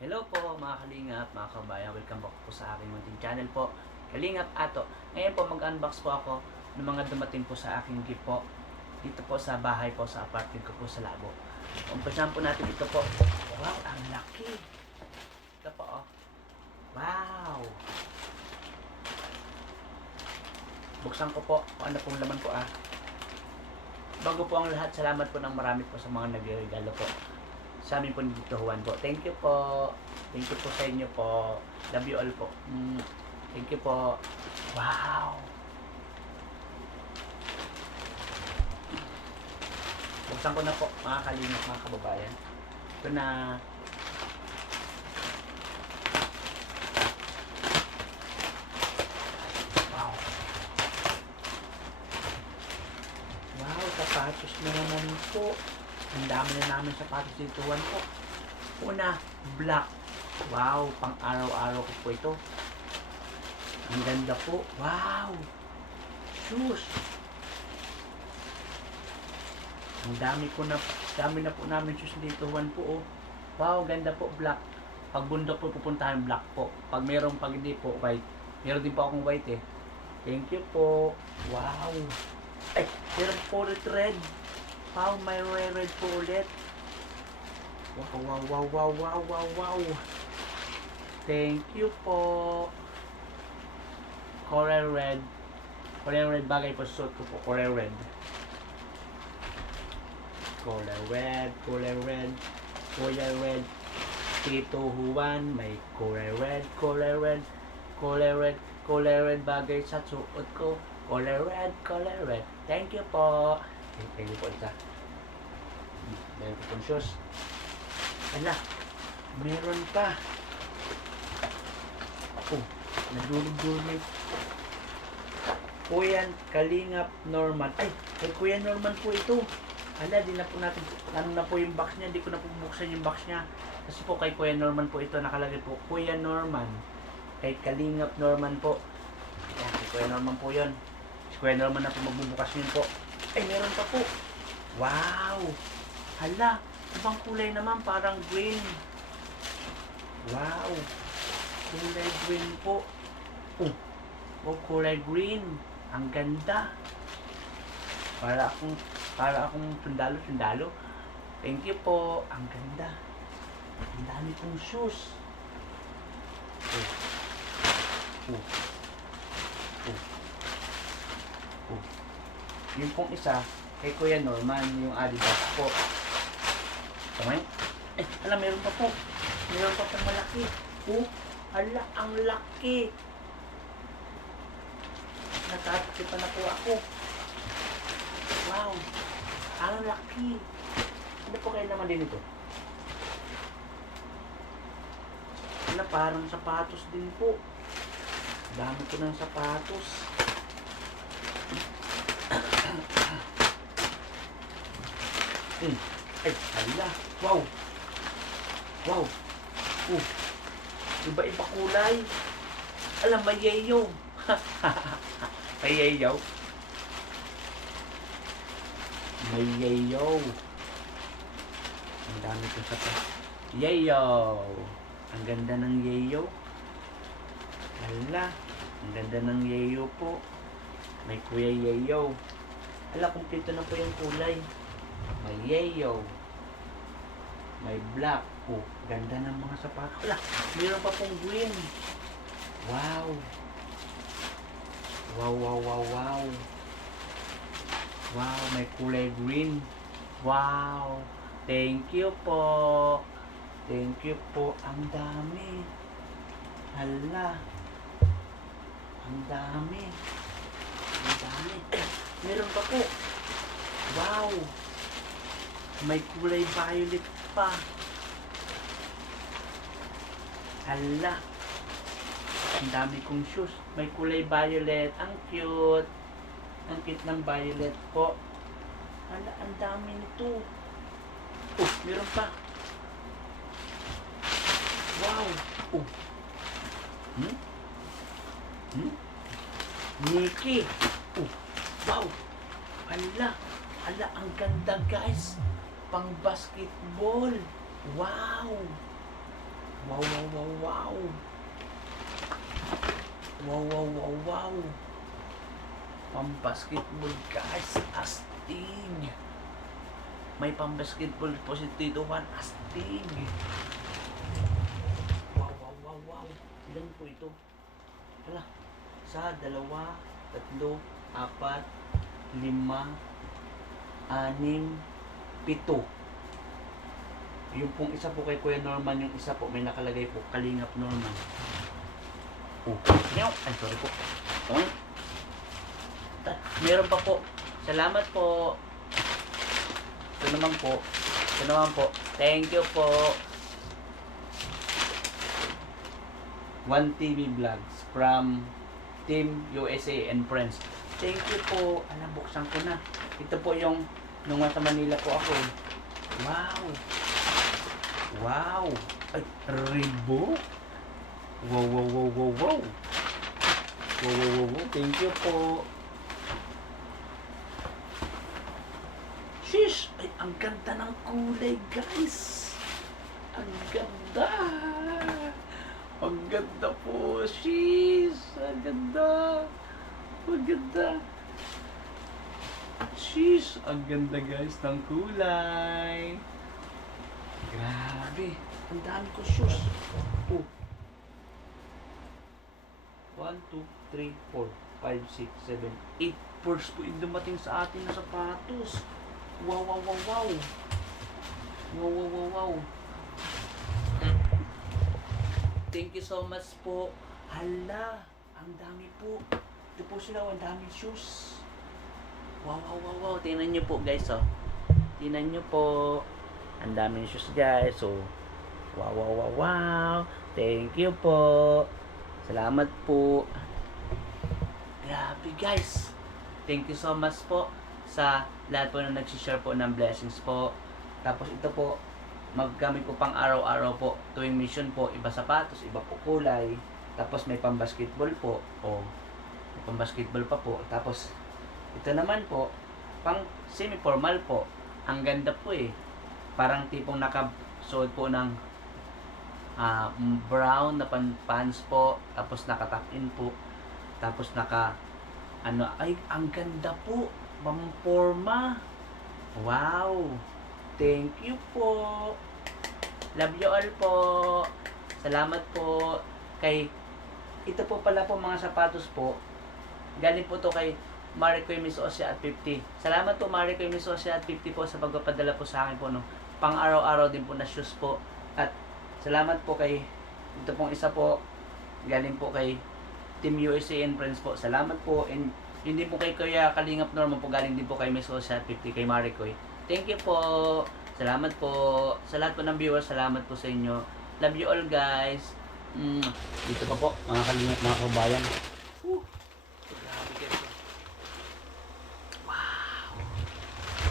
Hello po mga kalingap, mga kabayan. Welcome back po sa aking munting channel po, Kalingap Ato. Ngayon po mag-unbox po ako ng mga dumating po sa aking gift po. Dito po sa bahay po, sa apartment ko po sa Labo. Umpisahan po natin ito po. Wow, ang laki. Ito po oh. Wow. Buksan ko po kung ano pong laman po ah. Bago po ang lahat, salamat po ng marami po sa mga nagregalo po sa amin po dito Juan po. Thank you po. Thank you po sa inyo po. Love you all po. Thank you po. Wow. Buksan ko na po mga kalingap, mga kababayan. Ito na. Wow. Wow, sapatos na naman po. Ang dami na namin sapatos dito Juan po. Una, black. Wow, pang araw-araw ko po ito. Ang ganda po. Wow. Shoes. Ang dami na po namin shoes dito Juan po oh. Wow, ganda po, black. Pag bundok po pupuntahan, black po. Pag hindi po, white. Meron din po akong white eh. Thank you po. Wow. Ay, meron po ulit red. Wow, may red po ulit. Wow. Thank you po. Coral red. Coral red bagay po suot ko po. Coral red. Coral red. Tito Juan, may coral red bagay sa suot ko. Coral red. Thank you po. Thank you po isa. Meron po pong shoes. Ala, meron pa. Oh, nadulog-dulog. Kuya Kalingap Norman. Ay, kay Kuya Norman po ito. Ala, di na po natin, ano na po yung box niya. Di ko na po buksan yung box niya. Kasi po kay Kuya Norman po ito. Nakalagay po, Kuya Norman. Kay Kalingap Norman po. Ayan, kay Kuya Norman po yun. Si Kuya Norman na po magbubukas yun po. Ay, meron pa po. Wow! Hala, ibang kulay naman, parang green. Wow! Kulay green po. Oh, kulay green. Ang ganda. Para akong sundalo. Thank you po. Ang ganda. Ang dami kong shoes. Yung pong isa, kay Kuya Norman, yung Adidas po. Kamay? Eh, meron pa po. Meron pa pong malaki. Hala, ang laki. Natatipa na po ako. Wow, ang laki. Ano po kayo naman din ito? Hala, parang sapatos din po. Dami ko ng sapatos. Ay, hala. Wow. Iba-iba kulay. Alam, may yayo. May yayo. Ang dami ko sa pa. Yayo. Ang ganda ng yayo. Hala. Ang ganda ng yayo po. May Kuya Yayo. Hala, kumpleto na po yung kulay. May yayo. May black. Ganda ng mga sapatos. Hala, mayroon pa pong green. Wow. Wow, may kulay green. Wow. Thank you po. Ang dami. Hala. Ang dami. Meron pa po. Wow. May kulay violet pa. Hala. Ang dami kong shoes. May kulay violet. Ang cute. Ang cute ng violet po. Hala, ang dami nito. Meron pa. Wow. Nikki. Wow. Hala, ang ganda guys. Pang basketball. Wow. Wow, wow, wow, wow. Wow, wow, wow, wow. Pang-basketball guys, astig. May pang-basketball po si Tito Juan, astig. Wow, wow, wow, wow. Ilan po ito? Hala, isa, dalawa, tatlo, apat, lima, anim, pito. Yung pong isa po kay Kuya Norman, yung isa po may nakalagay po, Kalingap Norman. Oh, ay sorry po. Oh. Meron pa po. Salamat po. Ito naman po. Ito naman po. Thank you po. 1TV Vlogs from Team USA and Friends. Thank you po. Alam, buksan ko na. Ito po yung nung nasa Manila po ako. Wow. Wow. Ay, Rebo. Wow, wow, wow, wow, wow. Wow, wow, wow, wow. Thank you po. Shish! Ay, ang ganda ng kulay, guys. Ang ganda. Ang ganda po. Shish! Ang ganda. Ang ganda. Shish! Ang ganda, guys, ng kulay. Grabe. Ang dami ko shoes. Oh. 1, 2, 3, 4, 5, 6, 7, 8 pairs po yung dumating sa atin na sapatos. Wow, wow, wow, wow. Wow, wow, wow, wow. Thank you so much po. Hala, ang dami po. Ito po sila, ang daming shoes. Wow, wow, wow, wow. Tingnan nyo po, guys, oh. Tingnan nyo po. Ang daming shoes, guys. So, wow, wow, wow, wow. Thank you po. Salamat po. Grabe, guys. Thank you so much po sa lahat po na nagsishare po ng blessings po. Tapos ito po, maggamit ko pang araw-araw po. Tuwing mission po, iba sapatos, iba po kulay. Tapos may pang-basketball po. O, may pang-basketball pa po. Tapos, ito naman po, pang semi-formal po. Ang ganda po eh. Parang tipong nakasuot po ng brown na pants po. Tapos naka-tuck-in po. Tapos ay, ang ganda po. Pamporma. Wow. Thank you po. Love you all po. Salamat po. Ito po pala po mga sapatos po. Galing po to kay Maricoy Miss Osea at 50. Salamat po Maricoy Miss Osea at 50 po sa pagpapadala po sa akin po no. Pang araw-araw din po na shoes po. At salamat po kay ito pong isa po. Galing po kay Team USA and Friends po. Salamat po. And yun din po kay Kuya Kalingap Norman po. Galing din po kay Miss Osea at 50 kay Maricoy. Thank you po. Salamat po. Sa lahat po ng viewers, salamat po sa inyo. Love you all guys. Dito pa po, mga kalingap, mga kabayan. Grabe guys. Wow.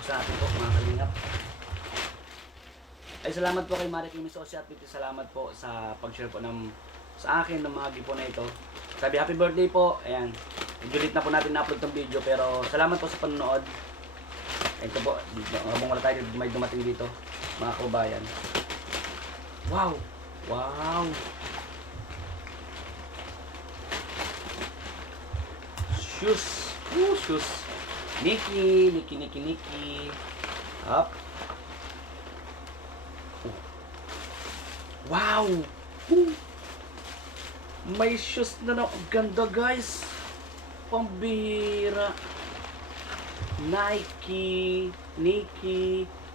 Sa atin po, mga kalingap. Ay, salamat po kay Maricoy Miss Osea at 50. Salamat po sa pag-share po sa akin ng mga gipo na ito. Sabi, happy birthday po. Ayan. Ulit na po natin na-upload tong video. Pero salamat po sa panonood. Ito po, habang wala tayo may dumating dito, mga kabayan. Wow! Wow! Shoes! Shoes! Niki! Up! Wow! May shoes na ang ganda guys! Pambihira! Nike!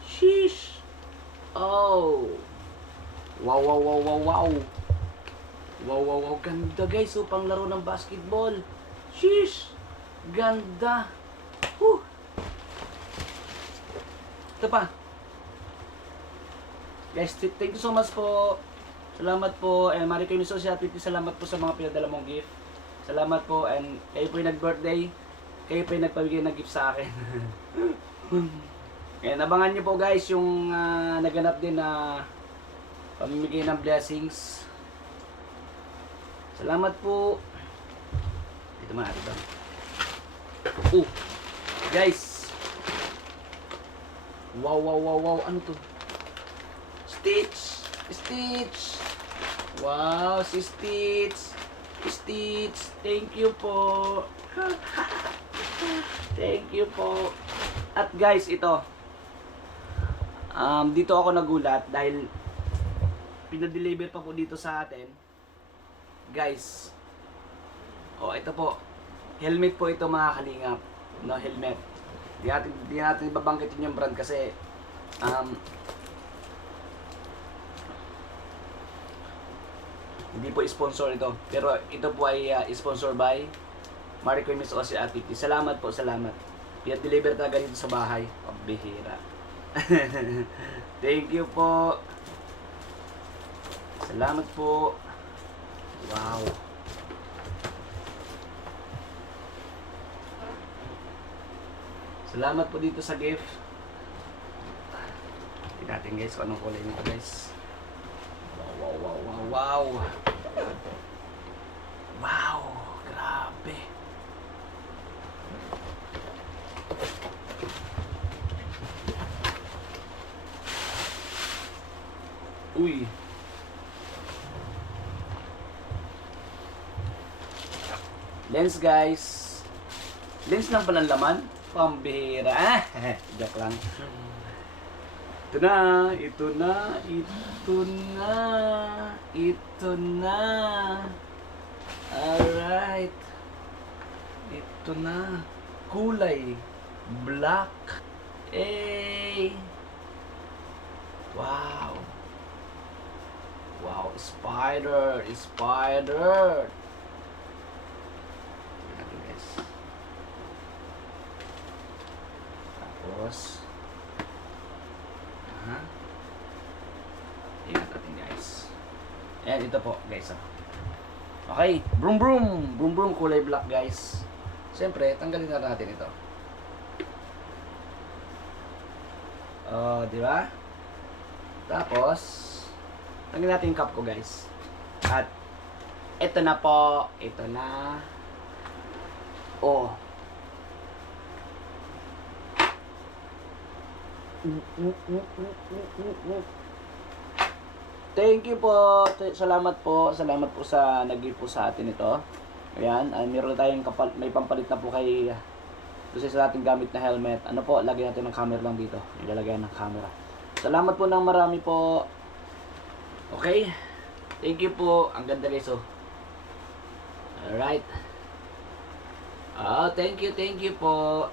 Sheesh! Oh! Wow! Wow! Ganda guys! So, pang laro ng basketball! Sheesh! Ganda! Whew! Ito pa! Guys, thank you so much po! Salamat po! And Maricoy Miss Osea, salamat po sa mga pinadala mong gift. Salamat po, and kayo po yung nag-birthday. Kayo po yung nagpabigay ng gift sa akin. And abangan nyo po guys yung naganap din na pamimigay ng blessings. Salamat po. Dito mga ito. Guys. Wow. Ano to? Stitch. Wow, si Stitch. Stitch, thank you po. Thank you po. At guys, ito. Dito ako nagulat dahil pinadeliver pa po dito sa atin. Guys. Oh, ito po. Helmet po ito mga kalingap. No, helmet. Di natin babangkitin yung brand kasi hindi po sponsor ito. Pero ito po ay sponsor by Marico Miss Osi Atiti. Salamat po, salamat. I-deliver talaga dito sa bahay. Pambihira. Thank you po. Salamat po. Wow. Salamat po dito sa gift. Tingnan natin guys kung anong kulay nito guys. Wow, wow, wow, wow. Wow, grabe. Uy. Lens guys. Lens lang palang laman. Pambihira. Joke lang. Ito na, ito na, ito na, ito na. Alright. Ito na. Kulay. Black. Eh. Wow. Wow, spider. Spider. Ito guys. Tapos. Ingat natin guys. Ayan, ito po guys. Okay, broom broom. Broom broom kulay black guys. Siyempre, tanggalin na natin ito. Di ba? Tapos, tanggalin natin yung cup ko guys. At, ito na po. Ito na. Oh. Thank you po. Salamat po. Salamat po sa nag-give po sa atin ito. Ayan, meron tayong may pampalit na po kay kasi sa ating gamit na helmet. Ano po, lagyan natin ng camera lang dito. Ilalagay ng camera. Salamat po ng marami po. Okay? Thank you po. Ang ganda guys oh. Alright. Oh, thank you po.